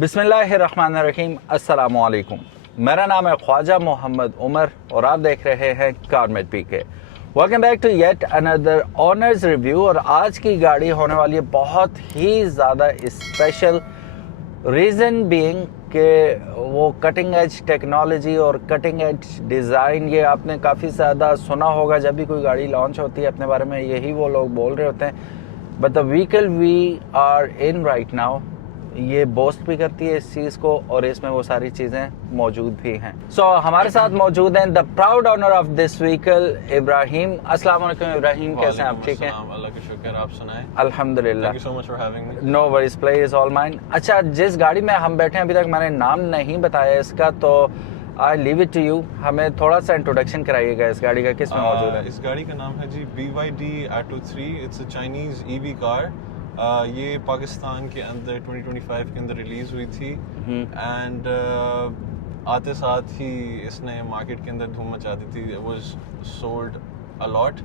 बिस्मिल्लाहिर्रहमानिर्रहीम, अस्सलामुअलैकुम। मेरा नाम है ख्वाजा मोहम्मद उमर और आप देख रहे हैं CarMate PK. Welcome back to yet another owner's review. और आज की गाड़ी होने वाली है बहुत ही ज़्यादा स्पेशल, रीज़न बीइंग कि वो कटिंग एज टेक्नोलॉजी और कटिंग एज डिज़ाइन। ये आपने काफ़ी ज़्यादा सुना होगा, जब भी कोई गाड़ी लॉन्च होती है अपने बारे में यही वो लोग बोल रहे होते हैं। But the vehicle we are in right now ये बोस्ट भी करती है इस चीज़ को, और इसमें वो सारी चीज़ें मौजूद भी हैं। सो हमारे साथ मौजूद हैं the proud owner of this vehicle, Ibrahim. अस्सलाम वालेकुम इब्राहिम, कैसे हैं आप? ठीक हैं, अल्लाह का शुक्र, आप सुनाएं? अल्हम्दुलिल्लाह। Thank you so much for having me. No worries, pleasure is all mine. अच्छा, जिस गाड़ी में हम बैठे हैं अभी तक मैंने नाम नहीं बताया इसका, तो I leave it to you. हमें थोड़ा सा इंट्रोडक्शन कराइएगा इस गाड़ी का, किस में मौजूद है? इस गाड़ी का नाम है जी BYD Atto 3। It's a Chinese EV car. ये पाकिस्तान के अंदर 2025 के अंदर रिलीज हुई थी एंड आते साथ ही इसने मार्केट के अंदर धूम मचा दी थी। It was sold a lot.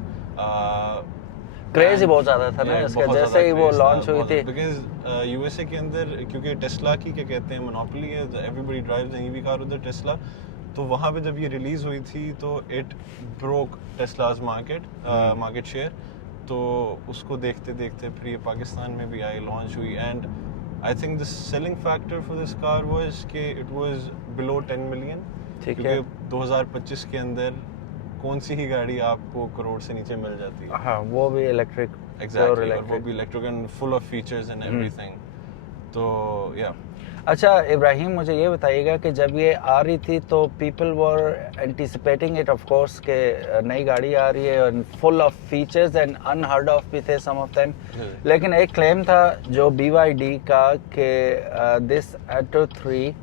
Craze ही बहुत ज़्यादा था ना इसका जैसे ही वो लॉन्च हुई थी। बिकॉज USA के अंदर क्योंकि टेस्ला की क्या कहते हैं मोनोपोली है, everybody drives an EV car उधर टेस्ला। तो वहाँ पे जब ये रिलीज हुई थी तो it broke Tesla's market share. तो उसको देखते देखते फिर ये पाकिस्तान में भी आई, लॉन्च हुई। And I think the selling factor for this car was कि इट वाज बिलो 10 मिलियन। ठीक है, 2025 के अंदर कौन सी ही गाड़ी आपको करोड़ से नीचे मिल जाती है? हाँ, वो भी इलेक्ट्रिक। एग्जैक्टली, और वो भी electric and full of features and everything. तो या अच्छा इब्राहिम, मुझे ये बताइएगा कि जब ये आ रही थी तो people were anticipating it of course के नई गाड़ी आ रही है और full of features and unheard of भी थे सम ऑफ देम। लेकिन एक क्लेम था जो BYD का कि this Atto 3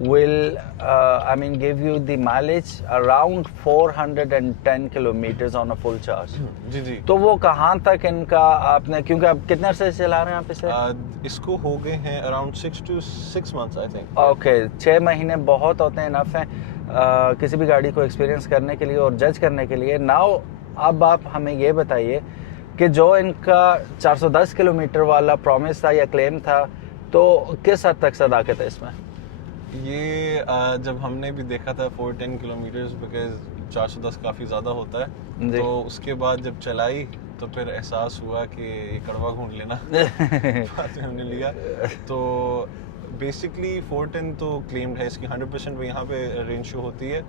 will give you the mileage around 410 kilometers on a full charge। जी जी। तो वो कहाँ तक इनका आपने, क्योंकि आप कितने अरसे से चला रहे हैं आप इसे? इसको हो गए हैं around 6 months I think. Okay, 6 महीने बहुत होते हैं, इनफ हैं किसी भी गाड़ी को एक्सपीरियंस करने के लिए और जज करने के लिए। नाउ अब आप हमें ये बताइए कि जो इनका 410 किलोमीटर वाला प्रॉमिस था या क्लेम था, तो किस हद तक सदाकत है इसमें? ये जब हमने भी देखा था 410 किलोमीटर्स, बिकॉज 410 काफ़ी ज़्यादा होता है। तो उसके बाद जब चलाई तो फिर एहसास हुआ कि ये कड़वा घूंट लेना बाद में हमने लिया। तो बेसिकली 410 तो क्लेम्ड है, इसकी 100% यहाँ पे रेंज शो होती है।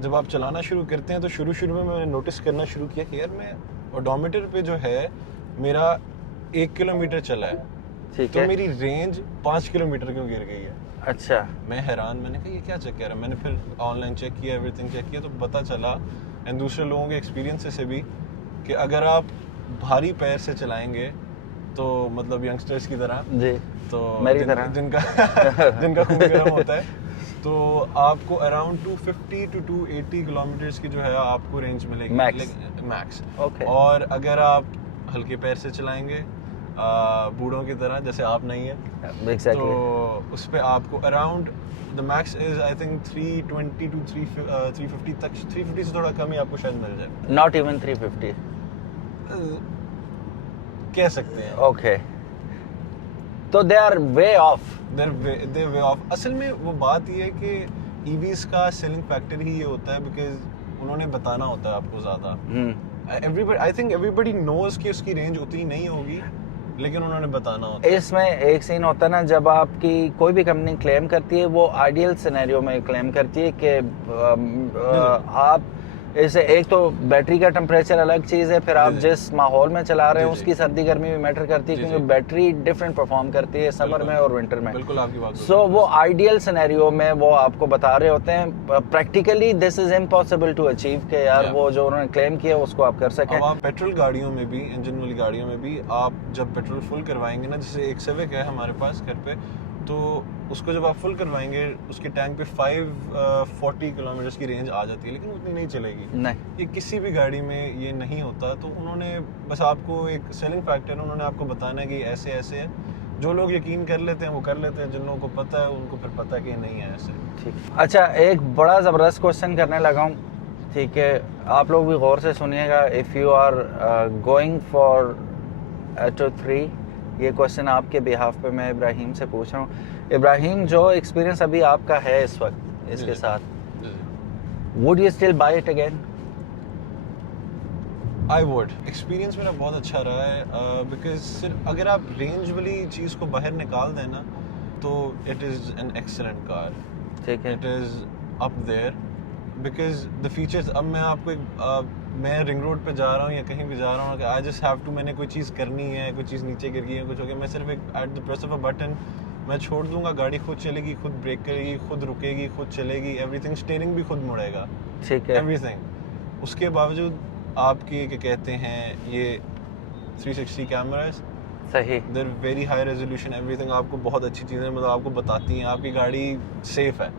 जब आप चलाना शुरू करते हैं तो शुरू में मैंने नोटिस करना शुरू किया कि यार मैं ओडोमीटर पे जो है मेरा 1 किलोमीटर चला है, ठीक तो है, मेरी रेंज 5 किलोमीटर क्यों गिर गई है? अच्छा, मैं हैरान, मैंने कहा ये क्या चेक कर रहा है। मैंने फिर ऑनलाइन चेक किया, एवरीथिंग चेक किया, तो पता चला एंड दूसरे लोगों के एक्सपीरियंस से भी कि अगर आप भारी पैर से चलाएंगे तो मतलब यंगस्टर्स की तरह जी, तो मेरी तरह जिनका खून गर्म होता है, तो आपको अराउंड 250 to 280 किलोमीटर्स की जो है आपको रेंज मिलेगी मैक्स। ओके। और अगर आप हल्के पैर से चलाएंगे बूढ़ों की तरह जैसे आप नहीं है, Exactly. तो उस पे आपको around the max is I think 320 to 350 तक, 350 से थोड़ा कम ही आपको शायद मिल जाए। नॉट इवन 350 कह सकते हैं। ओके, तो they are way off. They way off. असल में वो बात ये है कि EVs का सेलिंग फैक्टर ही ये होता है, बिकॉज उन्होंने बताना होता है आपको ज़्यादा। Everybody, I think everybody knows कि उसकी रेंज उतनी नहीं होगी, लेकिन उन्होंने बताना होता है। इसमें एक सीन होता है ना, जब आपकी कोई भी कंपनी क्लेम करती है वो आइडियल सिनेरियो में क्लेम करती है कि आप इसे, एक तो बैटरी का टेम्परेचर अलग चीज़ है, फिर आप जिस माहौल में चला रहे हैं उसकी सर्दी गर्मी भी मैटर करती है, क्योंकि बैटरी डिफरेंट परफॉर्म करती है समर में और विंटर में। बिल्कुल आपकी बात। सो वो आइडियल सिनेरियो में वो आपको बता रहे होते हैं। Practically this is impossible to achieve के यार वो जो उन्होंने क्लेम किया उसको आप कर सकें। अब आप पेट्रोल गाड़ियों में भी, इंजन वाली गाड़ियों में भी, आप जब पेट्रोल फुल करवाएंगे ना, जैसे एक सिविक है हमारे पास घर पे, तो उसको जब आप फुल करवाएंगे उसके टैंक पे 540 किलोमीटर की रेंज आ जाती है, लेकिन उतनी नहीं चलेगी। नहीं, ये किसी भी गाड़ी में ये नहीं होता। तो उन्होंने बस आपको एक सेलिंग फैक्टर, उन्होंने आपको बताना है कि ऐसे ऐसे है। जो लोग यकीन कर लेते हैं वो कर लेते हैं, जिन लोगों को पता है उनको फिर पता है कि नहीं है ऐसे। ठीक। अच्छा, एक बड़ा ज़बरदस्त क्वेश्चन करने लगा हूँ, ठीक है, आप लोग भी गौर से सुनिएगा। If you are going for Atto 3 ये क्वेश्चन आपके बिहाफ पे मैं इब्राहिम से पूछ रहा हूँ। इब्राहिम, जो एक्सपीरियंस अभी आपका है इस वक्त इसके साथ, would you still buy it again? I would. Experience मेरा बहुत अच्छा रहा है बिकॉज सिर्फ अगर आप रेंज वाली चीज़ को बाहर निकाल दें ना तो it is an excellent car. ठीक है, it is up there because the features. अब मैं आपको मैं रिंग रोड पे जा रहा हूँ या कहीं भी जा रहा हूँ, आई जस्ट हैव टू, मैंने कोई चीज़ करनी है, कोई चीज़ नीचे गिर गई है, कुछ हो गया, मैं सिर्फ एक at the press of a button मैं छोड़ दूंगा, गाड़ी खुद चलेगी, खुद ब्रेक करेगी, खुद रुकेगी, खुद चलेगी, एवरीथिंग, स्टीयरिंग भी खुद मुड़ेगा, ठीक है, एवरीथिंग। उसके बावजूद आपके क्या कहते हैं ये 360 कैमरास, सही, there very high resolution, everything आपको बहुत अच्छी चीज़ें मतलब आपको बताती हैं, आपकी गाड़ी सेफ है,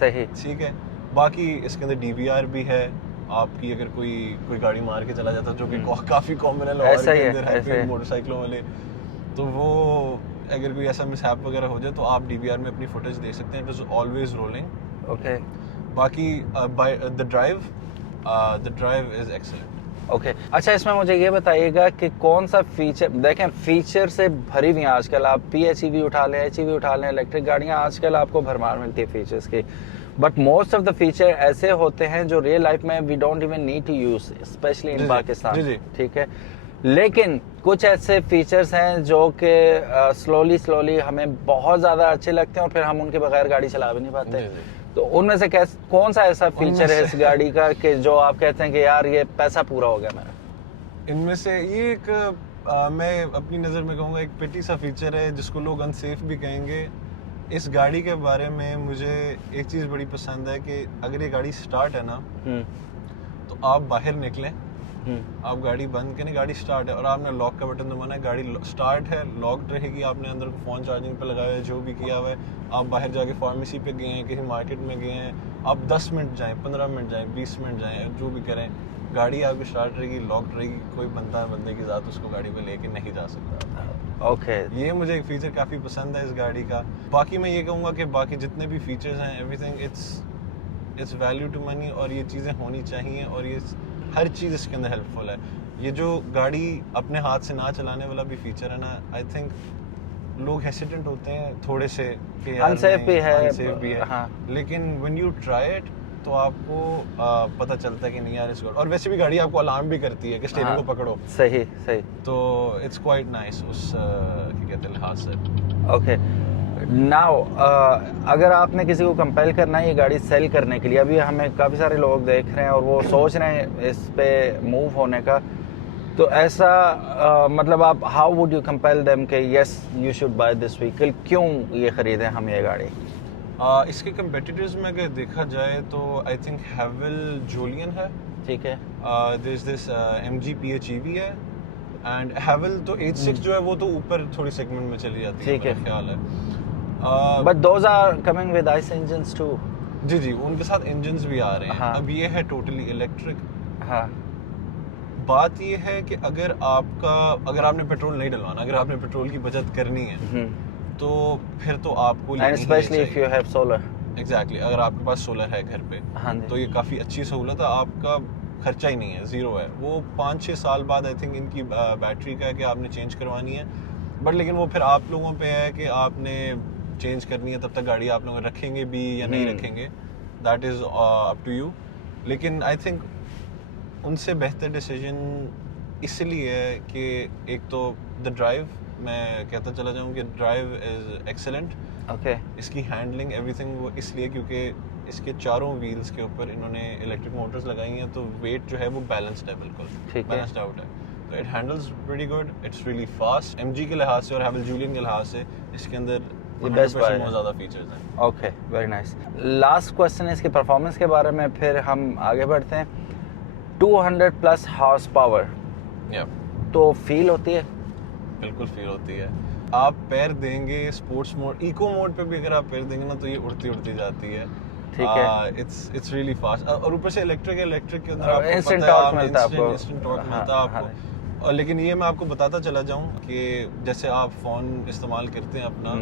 सही, ठीक है। बाकी इसके अंदर DVR भी है, आपकी अगर कोई गाड़ी मार के चला जाता है जो कि काफ़ी कॉमन है लाहौर के अंदर है मोटरसाइकिलों वाले, तो वो अगर कोई ऐसा मिसहैप वगैरह हो जाए तो आप DVR में अपनी फुटेज देख सकते हैं, it is always rolling. Okay, बाकी by the drive is excellent. Okay. अच्छा, इसमें मुझे ये बताइएगा कि कौन सा फीचर, देखें फीचर से भरी हुई हैं आजकल, आप PHEV उठा लें, HEV उठा लें, इलेक्ट्रिक गाड़ियां आजकल आपको भरमार मिलती है फीचर्स की, but most of the feature ऐसे होते हैं जो रियल लाइफ में we don't even need to use, especially in Pakistan, ठीक है। लेकिन कुछ ऐसे फीचर्स हैं जो कि स्लोली हमें बहुत ज़्यादा अच्छे लगते हैं और फिर हम उनके बगैर गाड़ी चला भी नहीं पाते। तो उनमें से कौन सा ऐसा फीचर है इस गाड़ी का कि जो आप कहते हैं कि यार ये पैसा पूरा हो गया मेरा? इनमें से ये एक मैं अपनी नज़र में कहूँगा एक पिटी सा फीचर है जिसको लोग अनसेफ भी कहेंगे। इस गाड़ी के बारे में मुझे एक चीज़ बड़ी पसंद है कि अगर ये गाड़ी स्टार्ट है ना तो आप बाहर निकलें, आप गाड़ी बंद करें, गाड़ी स्टार्ट है और आपने लॉक का बटन दबाना है, गाड़ी स्टार्ट है, लॉक्ड रहेगी, आपने अंदर फ़ोन चार्जिंग पे लगाया है, जो भी किया हुआ है, आप बाहर जाके फार्मेसी पे गए हैं, किसी मार्केट में गए हैं, आप 10 मिनट जाएं, 15 मिनट जाएं, 20 मिनट जाएं, जो भी करें, गाड़ी आपकी स्टार्ट रहेगी, लॉक्ड रहेगी, कोई बंदे की ज़ात उसको गाड़ी पे लेके नहीं जा सकता। ओके, ये मुझे एक फ़ीचर काफ़ी पसंद है इस गाड़ी का। बाकी मैं ये कहूँगा कि बाकी जितने भी फीचर्स हैं, everything it's value to money, और ये चीज़ें होनी चाहिए, और ये हर चीज़ इसके अंदर हेल्पफुल है। ये जो गाड़ी अपने हाथ से ना चलाने वाला भी फीचर है ना, आई थिंक लोग हेसिटेंट होते हैं थोड़े से कि अनसेफ भी है, हाँ। लेकिन व्हेन यू ट्राई इट तो आपको पता चलता है कि नहीं यार इस, और वैसे भी गाड़ी आपको अलार्म भी करती है कि स्टीयरिंग को पकड़ो, सही, तो इट्स क्वाइट नाइस उस क्या कहते हैं लिहाज से। ओके, नाउ अगर आपने किसी को कंपेल करना है ये गाड़ी सेल करने के लिए, अभी हमें काफ़ी सारे लोग देख रहे हैं और वो सोच रहे हैं इस पे मूव होने का, तो ऐसा मतलब आप how would you compel them कि yes you should buy this vehicle, क्यों ये खरीदें हम ये गाड़ी? इसके कंपेटिटर्स में अगर देखा जाए तो आई थिंक हैवल जूलियन है, ठीक है, दिस MG PHEV है, एंड हैवल तो H6 जो है वो तो ऊपर थोड़ी सेगमेंट में चली जाती है, मेरा ख्याल है। But those are coming with ICE engines too. जी, उनके साथ इंजन्स भी आ रहे हैं। हाँ। अब ये है टोटली इलेक्ट्रिक। हाँ, बात ये है कि अगर आपने पेट्रोल नहीं डलवाना, अगर आपने पेट्रोल की बचत करनी है तो फिर तो आपको and specially if you have solar, exactly, अगर आपके पास सोलर है घर पे, हाँ, तो ये काफ़ी अच्छी सहूलत है, आपका खर्चा ही नहीं है, ज़ीरो है। वो 5-6 साल बाद आई थिंक इनकी बैटरी का है कि आपने चेंज करवानी है, बट लेकिन वो फिर आप लोगों पे है कि आपने चेंज करनी है, तब तक गाड़ी आप लोग रखेंगे भी या नहीं रखेंगे, that is up to you. लेकिन आई थिंक उनसे बेहतर डिसीजन इसलिए है कि एक तो द ड्राइव, मैं कहता चला जाऊँ कि ड्राइव इज़ एक्सेलेंट। ओके, इसकी हैंडलिंग एवरीथिंग वो इसलिए क्योंकि इसके चारों व्हील्स के ऊपर इन्होंने इलेक्ट्रिक मोटर्स लगाई हैं, तो वेट जो है वो बैलेंस्ड है, बिल्कुल बैलेंस्ड आउट है, तो it handles pretty good, it's really fast. MG के लिहाज से और हैवल जूलियन के लिहाज से इसके अंदर 100% बहुत ज़्यादा फीचर्स हैं। Okay, very nice. Last question है इसकी परफॉर्मेंस के बारे में, फिर हम आगे बढ़ते हैं। 200+ हॉर्स पावर, तो फील होती है? बिल्कुल फील होती है। आप पैर देंगे स्पोर्ट्स मोड, इको मोड पे भी अगर आप पैर देंगे ना तो ये उड़ती जाती है, ठीक है। इट्स रियली फास्ट, और ऊपर से इलेक्ट्रिक के अंदर आपको इंस्टेंट पता है, टॉर्क मिलता है आपको, इंस्टेंट टॉर्क मिलता है आपको। और लेकिन ये मैं आपको बताता चला जाऊं कि जैसे आप फ़ोन इस्तेमाल करते हैं अपना,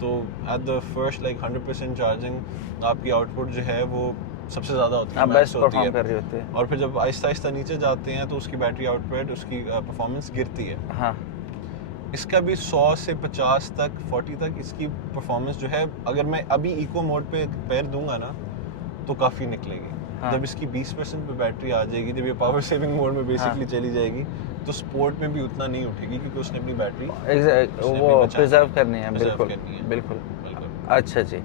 तो एट द फर्स्ट 100% चार्जिंग आपकी आउटपुट जो है वो सबसे ज़्यादा होती है, बेस्ट परफॉर्म कर रही होती है, और फिर जब आहिस्ता नीचे जाते हैं तो उसकी बैटरी आउटपुट, उसकी परफॉर्मेंस गिरती है। हाँ, इसका भी 100 से 50 तक 40 तक इसकी परफॉर्मेंस जो है, अगर मैं अभी इको मोड पे पैर दूंगा ना तो काफ़ी निकलेगी। हाँ। जब इसकी 20% पे बैटरी आ जाएगी, जब ये पावर सेविंग मोड में बेसिकली चली जाएगी, तो स्पोर्ट में भी उतना नहीं उठेगी, क्योंकि उसने अपनी बैटरी वो प्रिजर्व करनी है। बिल्कुल बिल्कुल। अच्छा जी,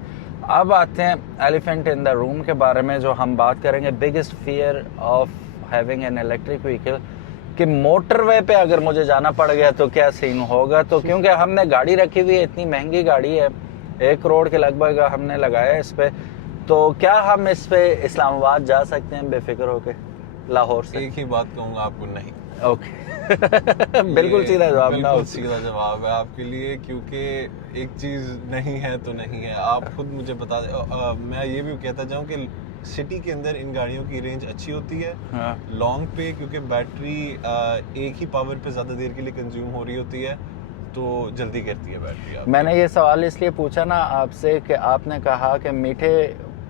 अब आते हैं एलिफेंट इन द रूम के बारे में, जो हम बात करेंगे biggest fear of having an electric vehicle, कि मोटरवे पे अगर मुझे जाना पड़ गया तो क्या सीन होगा। तो क्योंकि हमने गाड़ी रखी हुई है, इतनी महंगी गाड़ी है, 1 करोड़ के लगभग हमने लगाया है इस पे, तो क्या हम इस पे इस्लामाबाद जा सकते हैं बेफिक्र होके लाहौर से? एक ही बात कहूँगा आपको, नहीं। ओके बिल्कुल सीधा जवाब। बिल्कुल सीधा जवाब है आपके लिए, क्योंकि एक चीज़ नहीं है तो नहीं है। आप खुद मुझे बता दें, मैं ये भी कहता जाऊँ कि सिटी के अंदर इन गाड़ियों की रेंज अच्छी होती है। हाँ। लॉन्ग पे क्योंकि बैटरी एक ही पावर पे ज़्यादा देर के लिए कंज्यूम हो रही होती है, तो जल्दी करती है बैटरी आपकी। मैंने ये सवाल इसलिए पूछा ना आपसे कि आपने कहा कि मीठे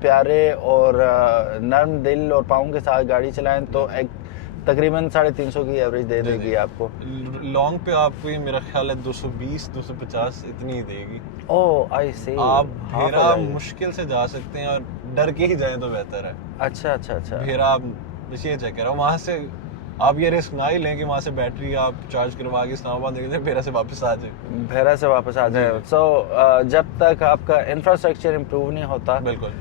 प्यारे और नर्म दिल और पाँव के साथ गाड़ी चलाएं तो एक तकरीबन 350 की एवरेज दे देगी आपको। लॉन्ग पे आपको ये मेरा ख्याल है 220 250 इतनी ही देगी। ओह आई सी। आप भेरा मुश्किल से जा सकते हैं, और डर के ही जाएं तो बेहतर है। अच्छा अच्छा अच्छा। भेरा आप बस ये चेक करो, वहाँ से आप ये रिस्क ना ही लें कि वहाँ से बैटरी आप चार्ज करवा के इस्लामाबाद निकल जाए, भेरा से वापस आ जाए। भेरा से वापस आ जाए। सो जब तक आपका इंफ्रास्ट्रक्चर इम्प्रूव नहीं होता, बिल्कुल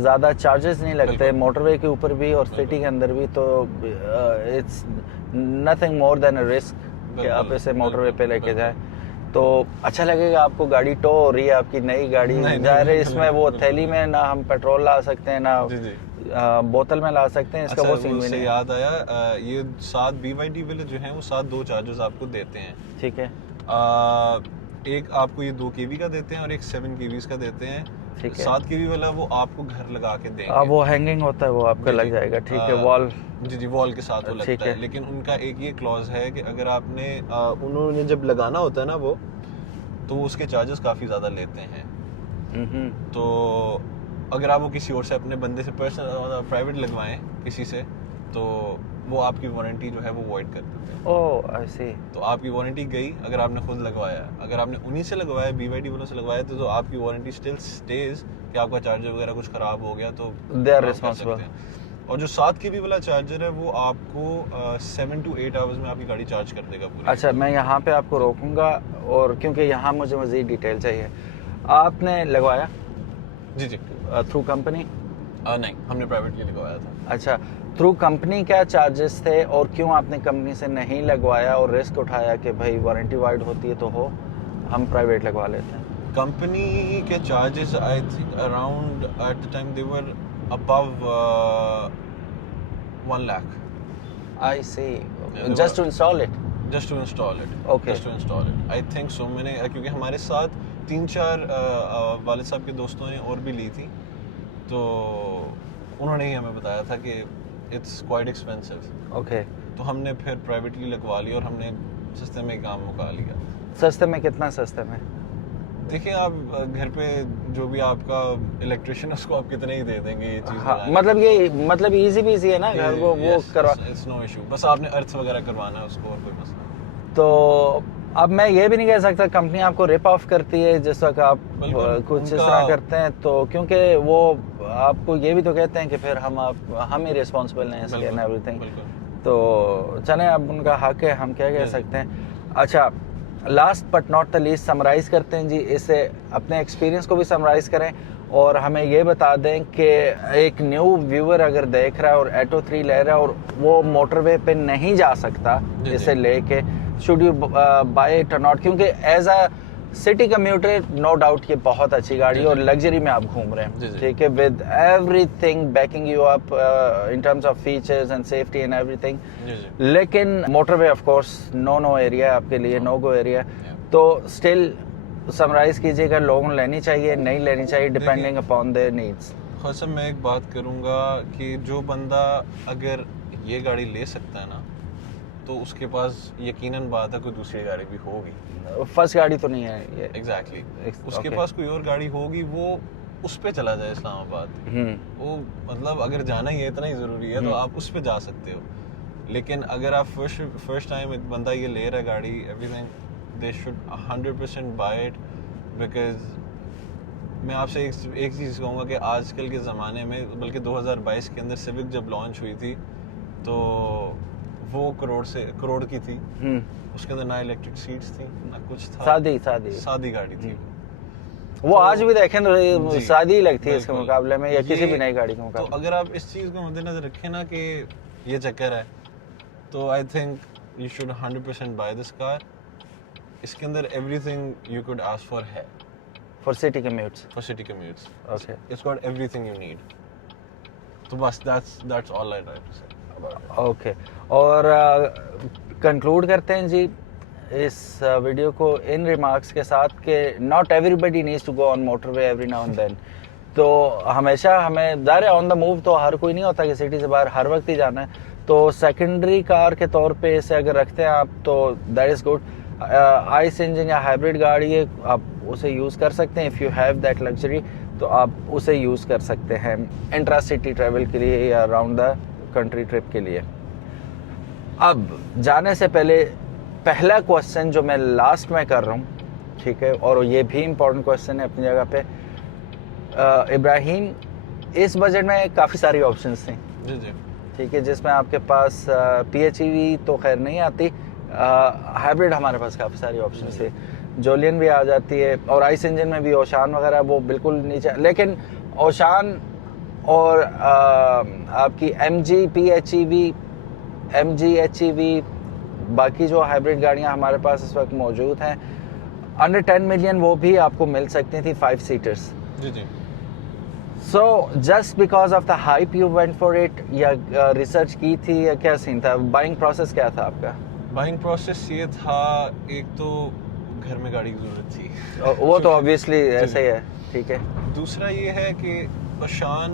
ज़्यादा चार्जेस नहीं लगते मोटरवे के ऊपर भी और सिटी के अंदर भी, तो it's nothing more than a risk कि आप इसे मोटरवे पे लेके जाएं। तो अच्छा लगेगा आपको, गाड़ी टो हो रही है आपकी नई गाड़ी, जाहिर है इसमें वो थैली में ना हम पेट्रोल ला सकते हैं ना बोतल में ला सकते हैं, इसका वो सीन भी नहीं। याद आया, ये 7 BYD वाले जो हैं वो 7 2 चार्जर्स आपको देते हैं। ठीक है। एक आपको ये 2 kV का देते हैं और एक 7 kV का देते हैं। ठीक है। 7 kV वाला वो आपको घर लगा के देंगे। वो हैंगिंग होता है, वो आपका लग जाएगा। ठीक है। वॉल जी वॉल के साथ वो लगता है। लेकिन उनका एक ये क्लॉज है कि अगर आपने उन्होंने जब लगाना होता है ना वो, तो उसके चार्जेस काफ़ी ज़्यादा लेते हैं। तो अगर आप वो किसी और से अपने बंदे से पर्सनल प्राइवेट लगवाएं किसी से, तो वो आपकी वारंटी जो है वो वॉइड कर देते हैं। ओह आई सी। तो आपकी वारंटी गई अगर आपने खुद लगवाया। अगर आपने उन्हीं से लगवाया, BYD वालों से लगवाया, तो आपकी वारंटी स्टिल स्टेज कि आपका चार्जर वगैरह कुछ खराब हो गया तो दे आर रिस्पांसिबल। और जो 7 kV वाला चार्जर है वो आपको 7 to 8 आवर्स में आपकी गाड़ी चार्ज कर देगा पूरी। अच्छा, मैं यहाँ पे आपको रोकूंगा, और क्योंकि यहाँ मुझे मज़ीद डिटेल चाहिए। आपने लगवाया? जी थ्रू कंपनी? नहीं, हमने प्राइवेटली लगवाया था। अच्छा, थ्रू कंपनी क्या चार्जेस थे, और क्यों आपने कंपनी से नहीं लगवाया और रिस्क उठाया कि भाई वारंटी वाइड होती है तो हम प्राइवेट लगवा लेते हैं? कंपनी के charges I think around at the time they were above 1 lakh। I see. Just to install it? Just to install it. Okay. Just to install it. I think so। मैंने क्योंकि हमारे साथ 3-4 वालिद साहब के दोस्तों ने और भी ली थी, तो उन्होंने ही हमें बताया था कि it's quite expensive। Okay। तो हमने फिर प्राइवेटली लगवा ली और हमने सस्ते में काम मुका लिया। सस्ते में? कितना सस्ते में? देखिए, आप घर पे जो भी आपका इलेक्ट्रिशियन उसको आप कितने ही दे देंगे ये चीज़। हाँ, मतलब इजी भी है ना घर वो करवा। इट्स नो इशू, बस आपने अर्थ वगैरह करवाना है उसको, और कोई मसला। तो अब मैं ये भी नहीं कह सकता कंपनी आपको रिप ऑफ करती है जिस वक्त आप कुछ इस तरह करते हैं, तो क्योंकि वो आपको ये भी तो कहते हैं कि फिर हम ही रिस्पॉन्सिबल हैं इसके एंड एवरीथिंग। तो चलें, अब उनका हक है, हम क्या कह सकते हैं। अच्छा, last but not the least summarize करते हैं जी, इसे अपने एक्सपीरियंस को भी समराइज करें और हमें ये बता दें कि एक न्यू व्यूअर अगर देख रहा है और Atto 3 ले रहा है और वो मोटरवे पे नहीं जा सकता इसे लेके, शुड यू बाय इट और नॉट? क्योंकि as a city commuter no doubt ये बहुत अच्छी गाड़ी है और लग्जरी में आप घूम रहे हैं, ठीक है, with everything backing you up in terms of features and safety and everything. लेकिन motorway of course no area आपके लिए, नो गो एरिया। तो स्टिल समराइज कीजिएगा, लोन लेनी चाहिए नहीं लेनी चाहिए, डिपेंडिंग अपॉन देयर नीड्स। हाँ सर, मैं एक बात करूँगा कि जो बंदा अगर ये गाड़ी ले सकता है ना, तो उसके पास यकीनन बात है कोई दूसरी गाड़ी भी होगी। फर्स्ट गाड़ी तो नहीं है ये। एग्जैक्टली। उसके पास कोई और गाड़ी होगी, वो उस पे चला जाए इस्लामाबाद। वो मतलब अगर जाना ही है, इतना ही ज़रूरी है, तो आप उस पे जा सकते हो। लेकिन अगर आप फर्स्ट टाइम एक बंदा ये ले रहा है गाड़ी, everything, they should 100% buy it because मैं आपसे एक चीज़ कहूँगा कि आजकल के ज़माने में, बल्कि 2022 के अंदर सिविक जब लॉन्च हुई थी तो वो करोड़ की थी। उसके अंदर ना इलेक्ट्रिक सीट्स थी ना कुछ था, सादी गाड़ी थी। वो आज भी देखें तो सादी ही लगती है इसके बिल्कुल। मुकाबले में, या किसी भी नई गाड़ी के तो मुकाबले। अगर आप इस चीज़ को मद्देनजर रखें ना कि ये चक्कर है, तो I think you should 100% buy this car. इसके अंदर everything you could ask for है for city commutes. Okay, it's got everything you need. तो बस that's all I try to say. Okay, और कंक्लूड करते हैं जी इस वीडियो को इन रिमार्क्स के साथ कि not everybody needs to go on motorway every now and then. तो हमेशा हमें ज़ाहिर है ऑन द मूव तो हर कोई नहीं होता कि सिटी से बाहर हर वक्त ही जाना है, तो सेकेंडरी कार के तौर पे इसे अगर रखते हैं आप तो that is good. Ice engine या हाइब्रिड गाड़ी है, आप उसे यूज़ कर सकते हैं। If you have that luxury तो आप उसे यूज़ कर सकते हैं इंट्रा सिटी ट्रैवल के लिए या अराउंड द कंट्री ट्रिप के लिए। अब जाने से पहले पहला क्वेश्चन जो मैं लास्ट में कर रहा हूँ, ठीक है, और ये भी इम्पोर्टेंट क्वेश्चन है अपनी जगह पे। इब्राहिम, इस बजट में काफ़ी सारी ऑप्शंस थी, जी, ठीक है, जिसमें आपके पास PHEV तो खैर नहीं आती, हाइब्रिड हमारे पास काफ़ी सारी ऑप्शंस थी। जोलियन भी आ जाती है, और आइस इंजन में भी ओशान वगैरह वो बिल्कुल नीचे, लेकिन ओशान और आपकी MG PHEV, MG HEV, बाकी जो हाइब्रिड गाड़ियां हमारे पास इस वक्त मौजूद हैं अंडर 10 मिलियन वो भी आपको मिल सकती थी 5 सीटर्स। जी। So just because of the hype you went for it, या रिसर्च की थी, या क्या सीन था? बाइंग प्रोसेस क्या था आपका? बाइंग प्रोसेस ये था, एक तो घर में गाड़ी की जरूरत थी वो तो ऑब्वियसली ऐसे ही है, ठीक है। दूसरा ये है कि ओशान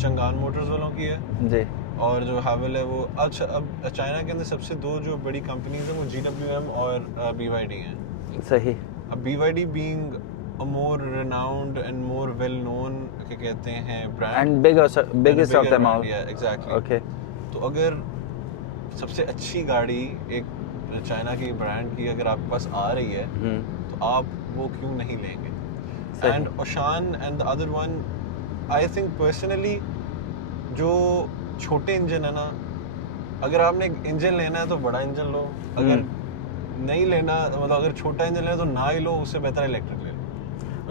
चंगान मोटर्स वालों की है जी, और जो हावेल है वो अच्छा। अब चाइना के अंदर सबसे दो जो बड़ी कंपनीज हैं वो GWM और BYD हैं। सही। अब BYD being a more renowned and more well known क्या कहते हैं brand and biggest of them all, exactly. Okay. तो अगर सबसे अच्छी गाड़ी एक चाइना की ब्रांड की अगर आपके पास आ रही है तो आप वो क्यों नहीं लेंगे? And Oshan and the other one, I think personally जो छोटे इंजन है ना, अगर आपने इंजन लेना है तो बड़ा इंजन लो, अगर नहीं लेना मतलब अगर छोटा इंजन लेना तो ना ही लो, उससे बेहतर इलेक्ट्रिक ले लो।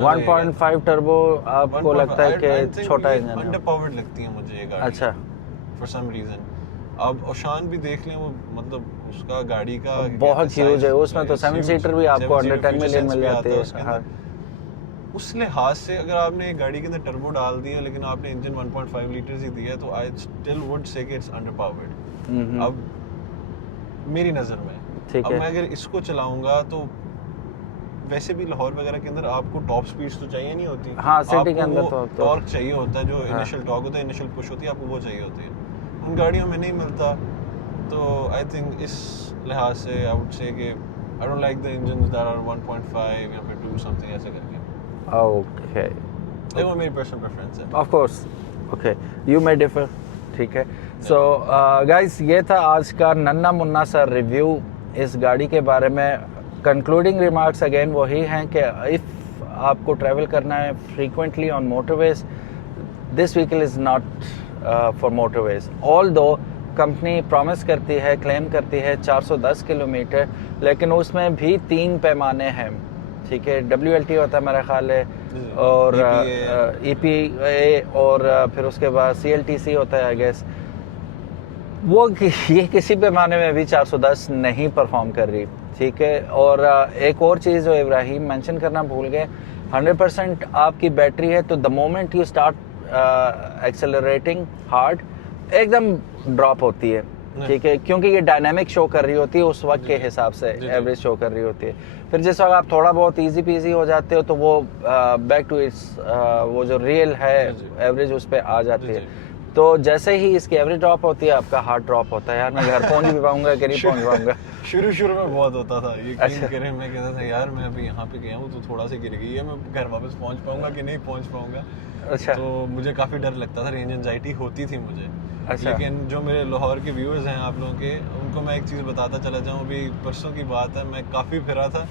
1.5 टर्बो आपको लगता है कि छोटा इंजन है? अंडर पावर्ड लगती है मुझे ये गाड़ी। अच्छा, फॉर सम रीजन। अब ओशान भी देख लें, वो मतलब उसका गाड़ी का बहुत ह्यूज है, उसमें तो 7 सीटर भी आपको अंडर 10 मिलियन मिल जाती है। हाँ। उस लिहाज से अगर आपने एक गाड़ी के अंदर टर्बो डाल दिया लेकिन आपने इंजन 1.5 लीटर्स ही दिया है तो आई स्टिल वुड से कि इट्स अंडर पावर्ड। अब मेरी नज़र में अब मैं अगर इसको चलाऊंगा तो वैसे भी लाहौर वगैरह के अंदर आपको टॉप स्पीड्स तो चाहिए नहीं होती। हाँ, सिटी के अंदर तो टॉर्क चाहिए होता है, जो इनिशियल टॉर्क होता है, इनिशियल पुश होती है, आपको वो चाहिए होती है, उन गाड़ियों में नहीं मिलता। तो आई थिंक इस लिहाज से आई वुड से कि I don't like the engines that are 1.5 या फिर 2 समथिंग ऐसे करके। ओके, देखो मेरी पर्सनल प्रेफरेंस है। Of course, okay, you may differ, ठीक है। सो गाइस, ये था आज का नन्ना मुन्ना सा रिव्यू इस गाड़ी के बारे में। कंक्लूडिंग रिमार्क्स अगेन वही हैं कि इफ़ आपको ट्रैवल करना है frequently on motorways, this vehicle is not for motorways. All दो कंपनी प्रॉमिस करती है, क्लेम करती है 410 किलोमीटर, लेकिन उसमें भी 3 पैमाने हैं, ठीक है। WLT होता है मेरा ख्याल है, और EPA, और फिर उसके बाद CLTC होता है आई गेस। वो ये किसी पैमाने में भी 410 नहीं परफॉर्म कर रही, ठीक है। और एक और चीज़ जो इब्राहिम मेंशन करना भूल गए, 100% आपकी बैटरी है तो the moment you start accelerating hard एकदम ड्रॉप होती है, ठीक है, क्योंकि ये डायनामिक शो कर रही होती है उस वक्त के हिसाब से, एवरेज शो कर रही होती है। फिर जिस वक्त आप थोड़ा बहुत इजी पीजी हो जाते हो तो वो बैक टू इट्स वो जो रियल है एवरेज उस पर आ जाती है। तो जैसे ही इसकी एवरेज ड्रॉप होती है आपका हार्ड ड्रॉप होता है, यार मैं घर पहुंच भी पाऊंगा कि नहीं पहुंच पाऊंगा। शुरू में बहुत होता था ये, करें मैं कहता था यार मैं अभी यहाँ पे गया हूँ तो थोड़ा सा गिर गई है, मैं घर वापस पहुंच पाऊंगा कि नहीं पहुंच पाऊंगा। अच्छा, तो मुझे काफ़ी डर लगता था, रेंज एंजाइटी होती थी मुझे। अच्छा। लेकिन जो मेरे लाहौर के व्यूअर्स हैं आप लोगों के, उनको मैं एक चीज़ बताता चला जाऊँ। अभी परसों की बात है, मैं काफ़ी फिरा था।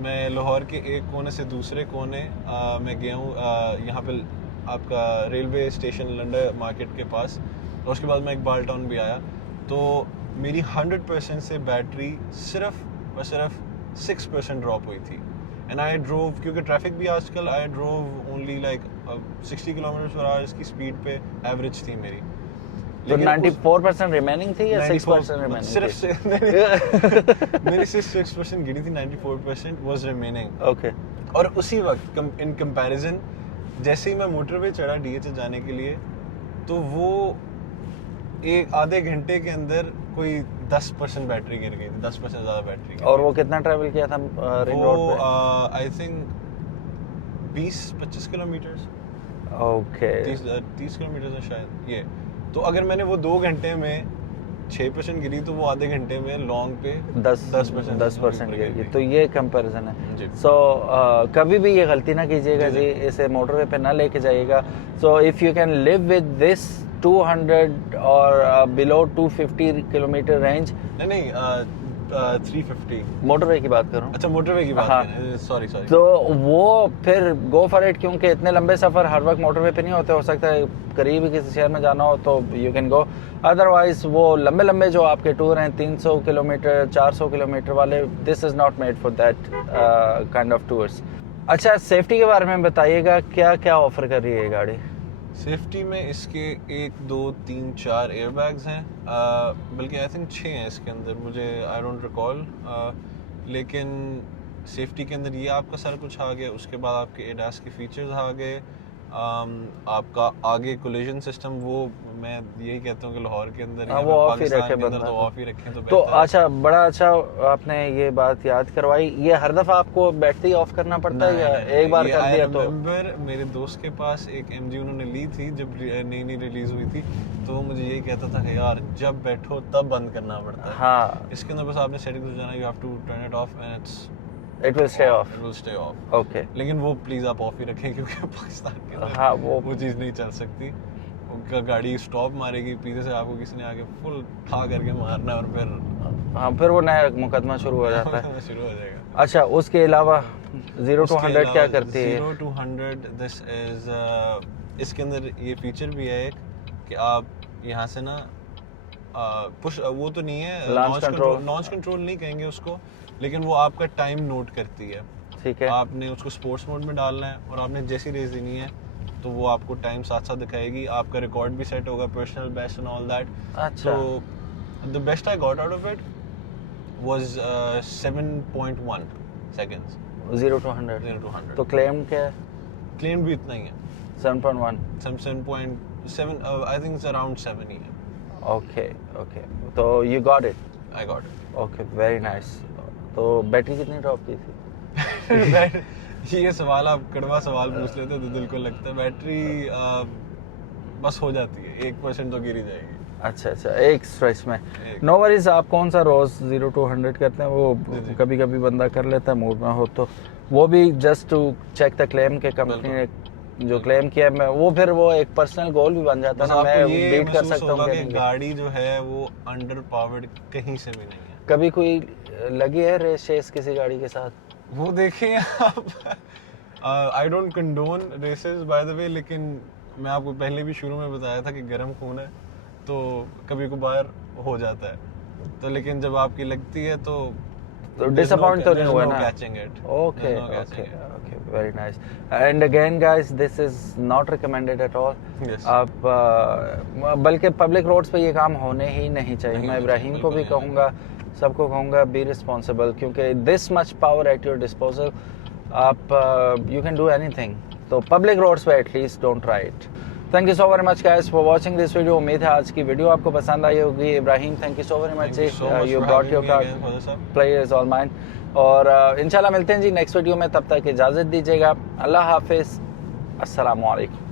मैं लाहौर के एक कोने से दूसरे कोने मैं गया हूँ, यहाँ पे आपका रेलवे स्टेशन लंडन मार्केट के पास, और उसके बाद मैं इकबाल टाउन भी आया। तो मेरी 100% से बैटरी सिर्फ और सिर्फ 6% ड्रॉप हुई थी। एंड आई ड्रोव, क्योंकि ट्रैफिक भी आजकल, I drove only like 60 kilometre per hour की स्पीड पे एवरेज थी मेरी। तो 94% रिमेनिंग थी या 6% रिमेनिंग? सिर्फ मेरी सिर्फ 6% गिरी थी, 94% वाज रिमेनिंग। ओके। और उसी वक्त इन कंपैरिजन जैसे ही मैं मोटरवे चढ़ा डीएच जाने के लिए, तो वो एक आधे घंटे के अंदर कोई 10% बैटरी गिर गई थी, 10% ज़्यादा बैटरी। और वो कितना ट्रैवल किया था रिंग रोड पे? I think 20-25 kilometre. Okay. 30 kilometre है शायद ये। तो अगर मैंने वो 2 घंटे में 6% गिरी, तो वो आधे घंटे में लॉन्ग पे 10% गिरी। तो ये कंपैरिजन है। जी। सो कभी भी ये गलती ना कीजिएगा जी, इसे मोटरवे पे ना लेके जाइएगा। So if you can live with this 200 और बिलो 250 किलोमीटर रेंज, नहीं 350 मोटरवे की बात करूँ। अच्छा, मोटरवे की बात हाँ। है, सॉरी। तो वो फिर गो फॉर इट, क्योंकि इतने लंबे सफ़र हर वक्त मोटरवे पे नहीं होते। हो सकता है करीब ही किसी शहर में जाना हो तो यू कैन गो, अदरवाइज वो लंबे लंबे जो आपके टूर हैं 300 किलोमीटर 400 किलोमीटर वाले, this is not made for that kind of tours. अच्छा, सेफ्टी के बारे में बताइएगा, क्या क्या ऑफर कर रही है ये गाड़ी? सेफ्टी में इसके 1 2 3 4 एयरबैग्स हैं, बल्कि आई थिंक 6 हैं इसके अंदर, मुझे आई डोंट रिकॉल। लेकिन सेफ्टी के अंदर ये आपका सारा कुछ आ गया। उसके बाद आपके एडास के फीचर्स आ गए। आपका आगे कोलिजन सिस्टम, वो मैं यही कहता हूँ कि लाहौर के अंदर वो ऑफ ही रखे तो ऑफ ही रखें तो तो बेहतर है। अच्छा, बड़ा अच्छा आपने ये बात याद करवाई। ये हर दफ़ा आपको बैटरी ऑफ करना पड़ता है या एक बार कर दिया तो? मेरे दोस्त के पास एक MG उन्होंने ली थी जब नई रिलीज हुई थी, तो वो मुझे यही कहता था कि यार जब बैठो तब बंद करना पड़ता है। हाँ, इसके अंदर बस आपने सेटिंग्स में जाना, you have to turn it off and it will stay off. It will stay off. Okay. लेकिन वो प्लीज आप ऑफ ही रखें, क्योंकि पाकिस्तान के अंदर हाँ, वो चीज़ नहीं चल सकती। उनका गाड़ी स्टॉप मारेगी, पीछे से आपको किसी ने आके फुल ठा करके मारना है, और फिर हाँ, फिर वो नया मुकदमा शुरू हो जाता है। शुरू हो जाएगा। अच्छा, उसके अलावा 0 to 100 क्या करती है? 0 to 100 दिस इज, इसके अंदर ये फीचर भी है एक कि आप यहाँ से ना पुश, वो तो नहीं है लॉन्च कंट्रोल नहीं कहेंगे उसको, लेकिन वो आपका टाइम नोट करती है। ठीक है। आपने उसको स्पोर्ट्स मोड में डालना है, और आपने जैसी रेस देनी है तो वो आपको टाइम साथ साथ दिखाएगी। आपका रिकॉर्ड भी सेट होगा, personal best and all that. अच्छा। तो the best I got out of it was 7.1 seconds. 0 to 100। 0 to 100। तो क्लेम क्या है? क्लेम भी इतना ही है, 7.1। 7.7, आई थिंक इट्स अराउंड 7 ही है। ओके ओके, तो you got it? I got it. Okay, very nice. तो बैटरी कितनी ड्रॉप की थी? ये सवाल आप कड़वा सवाल पूछ लेते तो दिल को लगता है। बैटरी बस हो जाती है, 1% तो गिर ही जाएगी। अच्छा अच्छा, एक स्ट्रेच में। No worries. आप कौन सा रोज 0 to 100 करते हैं? वो कभी कभी बंदा कर लेता है, मूड में हो तो, वो भी just to check the claim के कंपनी ने जो क्लेम किया है, वो फिर वो एक पर्सनल गोल भी बन जाता है ना, मैं बीट कर सकता हूँ कि गाड़ी जो है वो अंडर पावर्ड कहीं से भी नहीं है। कभी कोई लगी है रेस शेस किसी गाड़ी के साथ? वो देखें आप, I don't condone races by the way, लेकिन मैं आपको पहले भी शुरू में बताया था कि गर्म खून है, तो कभी कभार हो जाता है। तो लेकिन जब आपकी लगती है तो डिसअपॉइंट तो नहीं हुआ ना? Catching it. Okay okay okay, very nice. And again guys, this is not recommended at all. आप बल्कि पब्लिक रोड्स पे ये काम होने ही नहीं चाहिए। मैं इब्राहिम को भी कहूँगा, सबको कहूँगा, बी रिस्पॉन्सिबल, क्योंकि this much power at your disposal, आप यू कैन डू एनीथिंग। तो पब्लिक रोड्स पे at least don't try it. Thank you so very much guys for watching this video. उम्मीद है आज की वीडियो आपको पसंद आई होगी। Ibrahim, thank you so very much जी, you brought your car, pleasure is all mine. और इंशाल्लाह मिलते हैं जी नेक्स्ट वीडियो में, तब तक इजाज़त दीजिएगा। अल्लाह हाफिज़, अस्सलामु अलैकुम।